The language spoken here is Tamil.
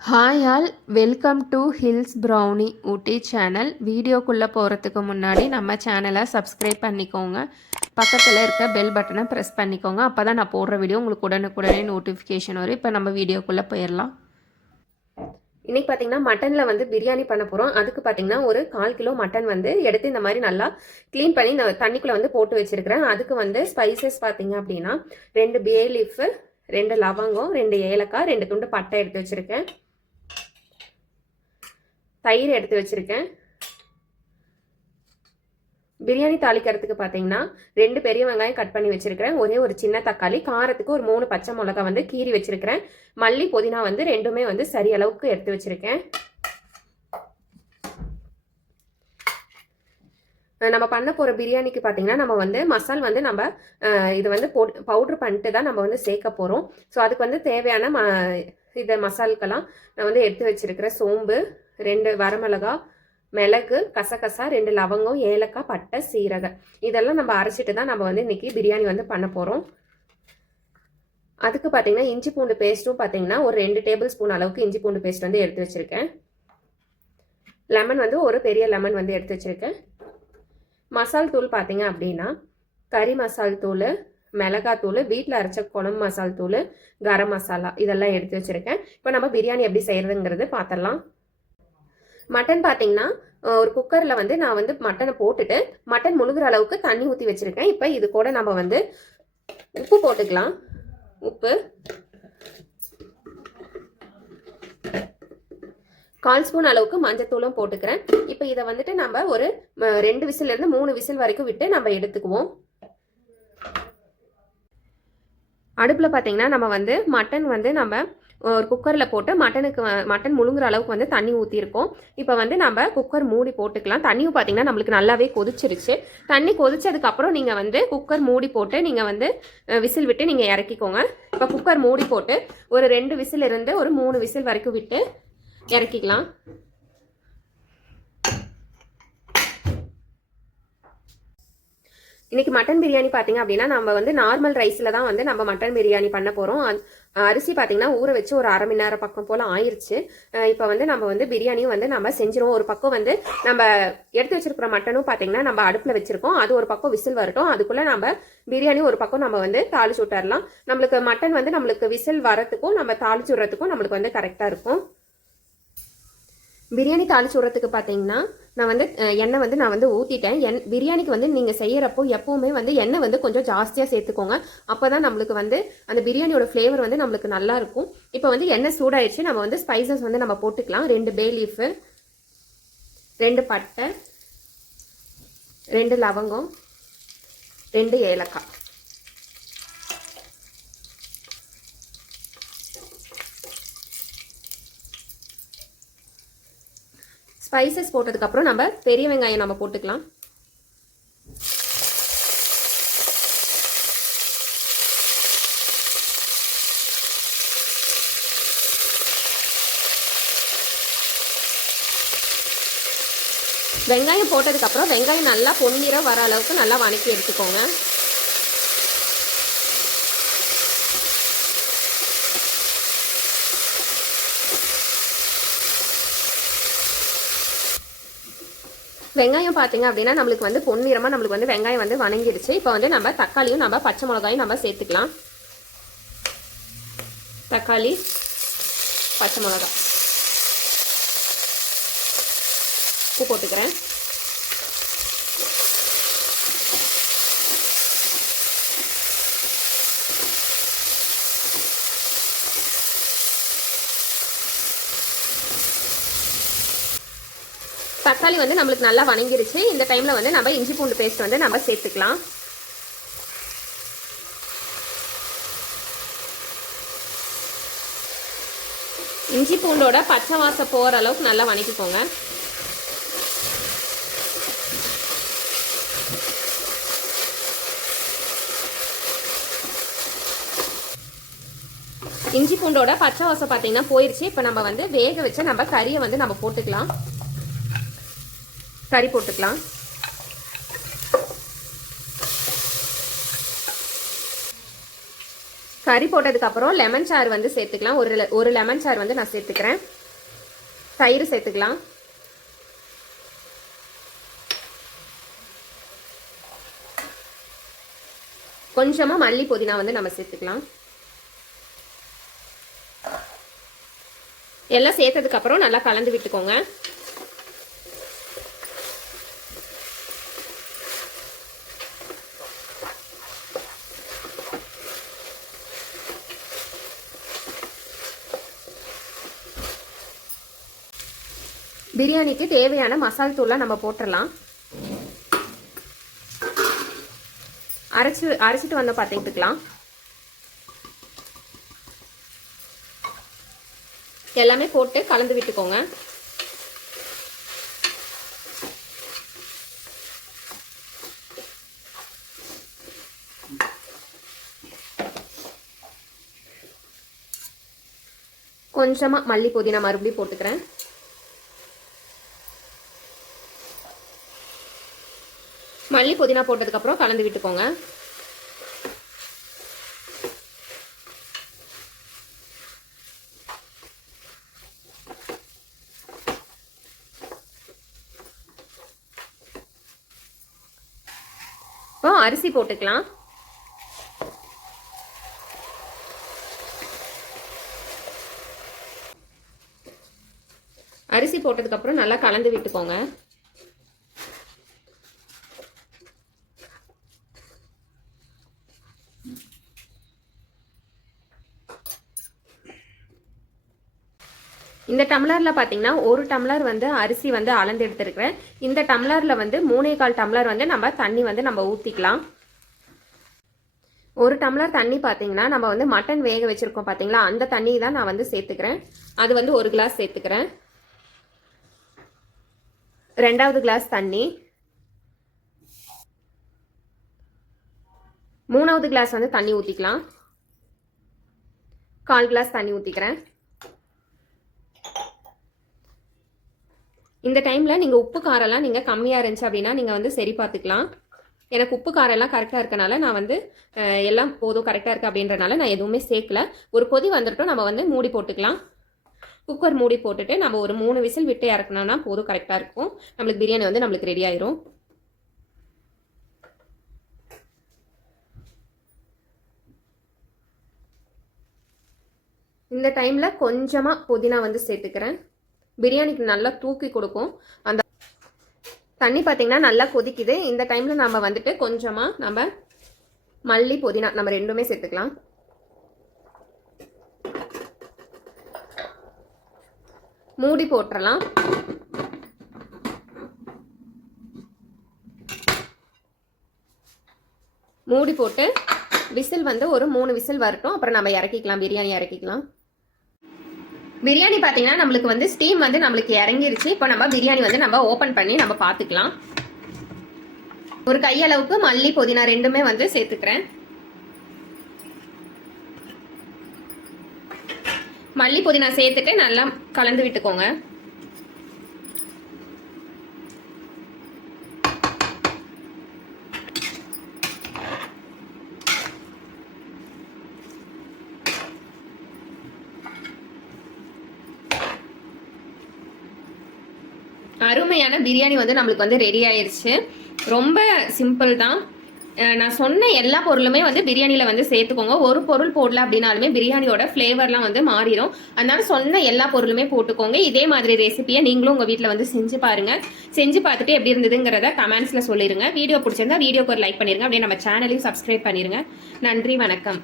Hi all welcome to hills brownie Ooty channel வீடியோக்குள்ளே போகிறதுக்கு முன்னாடி நம்ம சேனலை சப்ஸ்கிரைப் பண்ணிக்கோங்க. பக்கத்தில் இருக்க பெல் பட்டனை ப்ரெஸ் பண்ணிக்கோங்க. அப்போ தான் நான் போடுற வீடியோ உங்களுக்கு உடனுக்குடனே நோட்டிஃபிகேஷன் வரும். இப்போ நம்ம வீடியோக்குள்ளே போயிடலாம் இன்றைக்கி பார்த்தீங்கன்னா மட்டனில் வந்து பிரியாணி பண்ண போகிறோம் அதுக்கு பார்த்தீங்கன்னா ஒரு கால் கிலோ மட்டன் வந்து எடுத்து இந்த மாதிரி நல்லா க்ளீன் பண்ணி இந்த தண்ணிக்குள்ளே வந்து போட்டு வச்சுருக்கிறேன். அதுக்கு வந்து ஸ்பைசஸ் பார்த்தீங்க அப்படின்னா ரெண்டு பே லீஃபு ரெண்டு லவங்கம் ரெண்டு ஏலக்காய் ரெண்டு துண்டு பட்டை எடுத்து வச்சுருக்கேன். தயிர் எடுத்து வச்சிருக்கேன். பிரியாணி தாளிக்கிறதுக்கு பார்த்தீங்கன்னா ரெண்டு பெரிய வெங்காயம் கட் பண்ணி வச்சிருக்கிறேன். ஒரே ஒரு சின்ன தக்காளி காரத்துக்கு ஒரு மூணு பச்சை மிளகா வந்து கீறி வச்சிருக்கிறேன். மல்லி புதினா வந்து ரெண்டுமே வந்து சரி அளவுக்கு எடுத்து வச்சிருக்கேன். நம்ம பண்ண போகிற பிரியாணிக்கு பார்த்தீங்கன்னா நம்ம வந்து மசால் வந்து நம்ம இது வந்து போட் பவுட்ரு பண்ணிட்டு தான் நம்ம வந்து சேர்க்க போகிறோம் ஸோ அதுக்கு வந்து தேவையான ம இதை மசாலுக்கெல்லாம் நான் வந்து எடுத்து வச்சிருக்கிறேன் சோம்பு ரெண்டு வரமிளகா மிளகு கசகசா ரெண்டு லவங்கம் ஏலக்காய் பட்டை சீரகம். இதெல்லாம் நம்ம அரைச்சிட்டு தான் நம்ம வந்து இன்றைக்கி பிரியாணி வந்து பண்ண போகிறோம் அதுக்கு பார்த்தீங்கன்னா இஞ்சி பூண்டு பேஸ்ட்டும் பார்த்தீங்கன்னா ஒரு ரெண்டு டேபிள் ஸ்பூன் அளவுக்கு இஞ்சி பூண்டு பேஸ்ட் வந்து எடுத்து வச்சுருக்கேன். லெமன் வந்து ஒரு பெரிய லெமன் வந்து எடுத்து வச்சுருக்கேன். மசால் தூள் பார்த்தீங்க அப்படின்னா கறி மசால் தூள் மிளகாத்தூள் வீட்டில் அரைச்ச குழம்பு மசால் தூள் கரம் மசாலா இதெல்லாம் எடுத்து வச்சுருக்கேன். இப்போ நம்ம பிரியாணி எப்படி செய்கிறதுங்கிறது பார்த்துடலாம் மட்டன் பார்த்தீங்கன்னா ஒரு குக்கரில் வந்து நான் வந்து மட்டனை போட்டுட்டு மட்டன் முழுகிற அளவுக்கு தண்ணி ஊற்றி வச்சுருக்கேன். இப்போ இது கூட நம்ம வந்து உப்பு போட்டுக்கலாம். உப்பு. கால் ஸ்பூன் அளவுக்கு மஞ்சத்தூளும் போட்டுக்கிறேன். இப்போ இதை வந்துட்டு நம்ம ஒரு ரெண்டு விசிலேருந்து மூணு விசில் வரைக்கும் விட்டு நம்ம எடுத்துக்குவோம். அடுப்பில் பார்த்தீங்கன்னா நம்ம வந்து மட்டன் வந்து நம்ம ஒரு குக்கரில் போட்டு மட்டனுக்கு மட்டன் முழுங்குற அளவுக்கு வந்து தண்ணி ஊற்றிருக்கோம் இப்போ வந்து நம்ம குக்கர் மூடி போட்டுக்கலாம். தண்ணியும் பார்த்தீங்கன்னா நம்மளுக்கு நல்லாவே கொதிச்சிருச்சு. தண்ணி கொதிச்சதுக்கப்புறம் நீங்கள் வந்து குக்கர் மூடி போட்டு நீங்கள் வந்து விசில் விட்டு நீங்கள் இறக்கிக்கோங்க. இப்போ குக்கர் மூடி போட்டு ஒரு ரெண்டு விசில் இருந்து ஒரு மூணு விசில் வரைக்கும் விட்டு இறக்கிக்கலாம். இன்றைக்கி மட்டன் பிரியாணி பார்த்தீங்க அப்படின்னா நம்ம வந்து நார்மல் ரைஸில் தான் வந்து நம்ம மட்டன் பிரியாணி பண்ண போகிறோம் அரிசி பார்த்தீங்கன்னா ஊற வச்சு ஒரு அரை மணி நேரம் பக்கம் போல் ஆயிடுச்சு இப்போ வந்து நம்ம வந்து பிரியாணியும் வந்து நம்ம செஞ்சிருவோம். ஒரு பக்கம் வந்து நம்ம எடுத்து வச்சிருக்கிற மட்டனும் பார்த்தீங்கன்னா நம்ம அடுப்பில் வச்சிருக்கோம். அது ஒரு பக்கம் விசில் வரட்டும். அதுக்குள்ளே நம்ம பிரியாணி ஒரு பக்கம் நம்ம வந்து தாளிச்சு விட்டுறலாம் நம்மளுக்கு மட்டன் வந்து நம்மளுக்கு விசில் வரத்துக்கும் நம்ம தாளிச்சு விடுறதுக்கும் நம்மளுக்கு வந்து கரெக்டாக இருக்கும். பிரியாணி தாளிச்சு விட்றதுக்கு பார்த்தீங்கன்னா நான் வந்து எண்ணெய் வந்து நான் வந்து ஊற்றிட்டேன் என் பிரியாணிக்கு வந்து நீங்கள் செய்கிறப்போ எப்போவுமே வந்து எண்ணெய் வந்து கொஞ்சம் ஜாஸ்தியாக சேர்த்துக்கோங்க. அப்போ தான் நம்மளுக்கு வந்து அந்த பிரியாணியோட ஃப்ளேவர் வந்து நம்மளுக்கு நல்லா இருக்கும். இப்போ வந்து எண்ணெய் சூடாயிடுச்சு. நம்ம வந்து ஸ்பைசஸ் வந்து நம்ம போட்டுக்கலாம். ரெண்டு பே லீஃபு ரெண்டு பட்டை ரெண்டு லவங்கம் ரெண்டு ஏலக்காய். ஸ்பைசஸ் போட்டதுக்கப்புறம் நம்ம பெரிய வெங்காயம் நம்ம போட்டுக்கலாம். வெங்காயம் போட்டதுக்கப்புறம் வெங்காயம் நல்லா பொன்னிறம் வர அளவுக்கு நல்லா வணக்கி எடுத்துக்கோங்க. வெங்காயம் பார்த்தீங்க அப்படின்னா நம்மளுக்கு வந்து பொன்னிறமாக நம்மளுக்கு வந்து வெங்காயம் வந்து வணங்கிடுச்சு. இப்போ வந்து நம்ம தக்காளியும் நம்ம பச்சை மிளகாயும் நம்ம சேர்த்துக்கலாம். தக்காளி பச்சை மிளகா உப்பு போட்டுக்கிறேன். தக்காளி வந்து நம்மளுக்கு நல்லா வணங்கிருச்சு. இந்த டைமில் வந்து நம்ம இஞ்சி பூண்டு பேஸ்ட் வந்து நம்ம சேர்த்துக்கலாம். இஞ்சி பூண்டோட பச்சை வாசம் போகிற அளவுக்கு நல்லா வணக்கிக்கோங்க. இஞ்சி பூண்டோட பச்சை வாசம் பார்த்தீங்கன்னா போயிடுச்சு இப்போ நம்ம வந்து வேக வச்சு நம்ம கறியை வந்து நம்ம போட்டுக்கலாம். கறி போட்டுக்கலாம். கறி போட்டதுக்கப்புறம் லெமன் சாறு வந்து சேர்த்துக்கலாம். ஒரு ஒரு லெமன் சாறு வந்து நான் சேர்த்துக்கிறேன். தயிர் சேர்த்துக்கலாம். கொஞ்சமாக மல்லி புதினா வந்து நம்ம சேர்த்துக்கலாம். எல்லாம் சேர்த்ததுக்கப்புறம் நல்லா கலந்து விட்டுக்கோங்க. பிரியாணிக்கு தேவையான மசால் தூளை நம்ம போட்டுடலாம் அரைச்சு அரைச்சிட்டு வந்த பார்த்துக்கலாம் எல்லாமே போட்டு கலந்து விட்டுக்கோங்க. கொஞ்சமாக மல்லி புதினா மறுபடியும் போட்டுக்கிறேன். மல்லி புதினா போட்டதுக்கப்புறம் கலந்து விட்டுக்கோங்க. இப்போ அரிசி போட்டுக்கலாம். அரிசி போட்டதுக்கப்புறம் நல்லா கலந்து விட்டுக்கோங்க. இந்த டம்ளரில் பார்த்தீங்கன்னா ஒரு டம்ளர் வந்து அரிசி வந்து அளந்து எடுத்துருக்கிறேன். இந்த டம்ளரில் வந்து மூணே கால் டம்ளர் வந்து நம்ம தண்ணி வந்து நம்ம ஊற்றிக்கலாம் ஒரு டம்ளர் தண்ணி பார்த்தீங்கன்னா நம்ம வந்து மட்டன் வேக வச்சுருக்கோம் பார்த்தீங்களா அந்த தண்ணி தான் நான் வந்து சேர்த்துக்கிறேன். அது வந்து ஒரு கிளாஸ் சேர்த்துக்கிறேன். ரெண்டாவது கிளாஸ் தண்ணி. மூணாவது கிளாஸ் வந்து தண்ணி ஊற்றிக்கலாம் கால் கிளாஸ் தண்ணி ஊற்றிக்கிறேன் இந்த டைமில் நீங்கள் உப்பு காரெல்லாம் நீங்கள் கம்மியாக இருந்துச்சு அப்படின்னா நீங்கள் வந்து சரி பார்த்துக்கலாம் எனக்கு உப்பு காரெல்லாம் கரெக்டாக இருக்கனால நான் வந்து எல்லாம் போதும் கரெக்டாக இருக்குது அப்படின்றனால நான் எதுவுமே சேர்க்கல. ஒரு கொதி வந்துட்டோம் நம்ம வந்து மூடி போட்டுக்கலாம். குக்கர் மூடி போட்டுட்டு நம்ம ஒரு மூணு விசில் விட்டு இறக்கணும்னா போதும் கரெக்டாக இருக்கும். நம்மளுக்கு பிரியாணி வந்து நம்மளுக்கு ரெடி ஆயிரும். இந்த டைமில் கொஞ்சமாக புதினா வந்து சேர்த்துக்கிறேன். பிரியாணிக்கு நல்லா தூக்கி கொடுக்கும். அந்த தண்ணி பார்த்தீங்கன்னா நல்லா கொதிக்குது. இந்த டைமில் நம்ம வந்துட்டு கொஞ்சமாக நம்ம மல்லி புதினா நம்ம ரெண்டுமே சேர்த்துக்கலாம். மூடி போட்டுறலாம். மூடி போட்டு விசில் வந்து ஒரு மூணு விசில் வரட்டும். அப்புறம் நம்ம இறக்கிக்கலாம். பிரியாணி இறக்கிக்கலாம். பிரியாணி பார்த்தீங்கன்னா நம்மளுக்கு வந்து ஸ்டீம் வந்து நம்மளுக்கு இறங்கிருச்சு. இப்போ நம்ம பிரியாணி வந்து நம்ம ஓப்பன் பண்ணி நம்ம பார்த்துக்கலாம் ஒரு கையளவுக்கு மல்லி புதினா ரெண்டுமே வந்து சேர்த்துக்கிறேன். மல்லி புதினா சேர்த்துட்டு நல்லா கலந்து விட்டுக்கோங்க. அருமையான பிரியாணி வந்து நம்மளுக்கு வந்து ரெடி ஆயிடுச்சு ரொம்ப சிம்பிள் தான். நான் சொன்ன எல்லா பொருளுமே வந்து பிரியாணியில் வந்து சேர்த்துக்கோங்க. ஒரு பொருள் போடல அப்படின்னாலுமே பிரியாணியோட ஃப்ளேவர்லாம் வந்து மாறிடும் அதனால சொன்ன எல்லா பொருளுமே போட்டுக்கோங்க. இதே மாதிரி ரெசிபியை நீங்களும் உங்கள் வீட்டில் வந்து செஞ்சு பாருங்கள் செஞ்சு பார்த்துட்டு எப்படி இருந்ததுங்கிறத கமெண்ட்ஸில் சொல்லிடுங்க வீடியோ பிடிச்சிருந்தா வீடியோக்கு ஒரு லைக் பண்ணிருங்க. அப்படியே நம்ம சேனலையும் சப்ஸ்கிரைப் பண்ணிடுங்க நன்றி வணக்கம்.